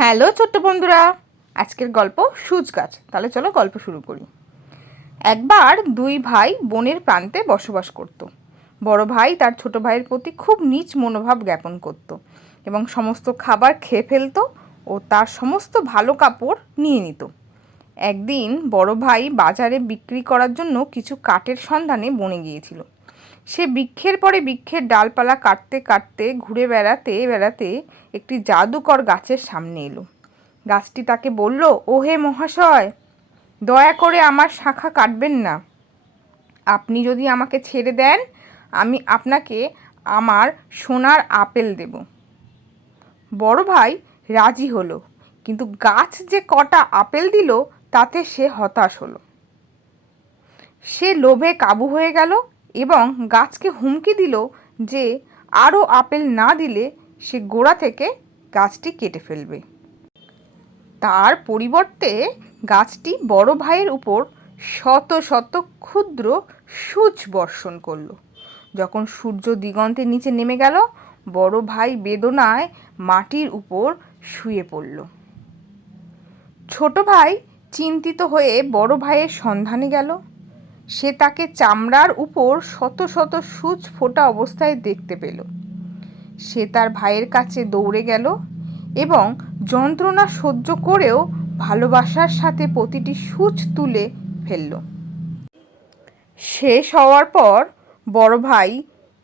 Hello ছোট্ট বন্ধুরা, আজকের গল্প সুচ গাছ। তাহলে চলো গল্প শুরু করি। একবার দুই ভাই বনের প্রান্তে বসবাস করত। বড় ভাই তার ছোট ভাইয়ের প্রতি খুব নীচ মনোভাব জ্ঞাপন করত এবং সমস্ত খাবার খেয়ে ফেলত ও তার সমস্ত ভালো কাপড় নিয়ে নিত। একদিন বড় ভাই বাজারে বিক্রি করার জন্য কিছু কাঠের সন্ধানে বনে গিয়েছিল। সে বৃক্ষের পরে বৃক্ষের ডালপালা কাটতে কাটতে ঘুরে বেড়াতে বেড়াতে একটি জাদুকর গাছের সামনে এলো। গাছটি তাকে বলল, ও হে মহাশয়, দয়া করে আমার শাখা কাটবেন না। আপনি যদি আমাকে ছেড়ে দেন, আমি আপনাকে আমার সোনার আপেল দেব। বড় ভাই রাজি হলো, কিন্তু গাছ যে কটা আপেল দিল তাতে সে হতাশ হলো। সে লোভে কাবু হয়ে গেল এবং গাছকে হুমকি দিল যে আরও আপেল না দিলে সে গোড়া থেকে গাছটি কেটে ফেলবে। তার পরিবর্তে গাছটি বড় ভাইয়ের উপর শত শত ক্ষুদ্র সূচ বর্ষণ করলো। যখন সূর্য দিগন্তের নিচে নেমে গেল, বড় ভাই বেদনায় মাটির উপর শুয়ে পড়ল। ছোট ভাই চিন্তিত হয়ে বড় ভাইয়ের সন্ধানে গেল। সে তাকে চামড়ার উপর শত শত সূচ ফোটা অবস্থায় দেখতে পেল। সে তার ভাইয়ের কাছে দৌড়ে গেল এবং যন্ত্রণা সহ্য করেও ভালোবাসার সাথে প্রতিটি সূচ তুলে ফেলল। শেষ হওয়ার পর বড় ভাই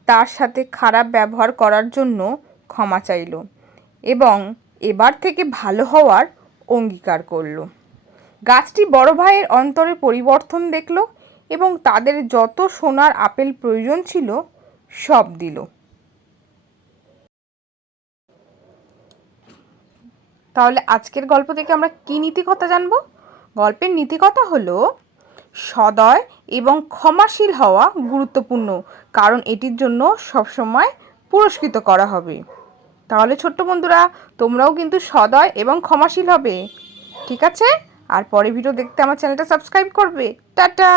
তার সাথে খারাপ ব্যবহার করার জন্য ক্ষমা চাইল এবং এবার থেকে ভালো হওয়ার অঙ্গীকার করল। গাছটি বড় ভাইয়ের অন্তরে পরিবর্তন দেখল এবং তাদের যত সোনার আপেল প্রয়োজন ছিল সব দিল। তাহলে আজকের গল্প থেকে আমরা কী নীতিকথা জানব? গল্পের নীতিকথা হলো সদয় এবং ক্ষমাশীল হওয়া গুরুত্বপূর্ণ, কারণ এটির জন্য সবসময় পুরস্কৃত করা হবে। তাহলে ছোট্ট বন্ধুরা, তোমরাও কিন্তু সদয় এবং ক্ষমাশীল হবে, ঠিক আছে? আর পরে ভিডিও দেখতে আমার চ্যানেলটা সাবস্ক্রাইব করবে। টাটা।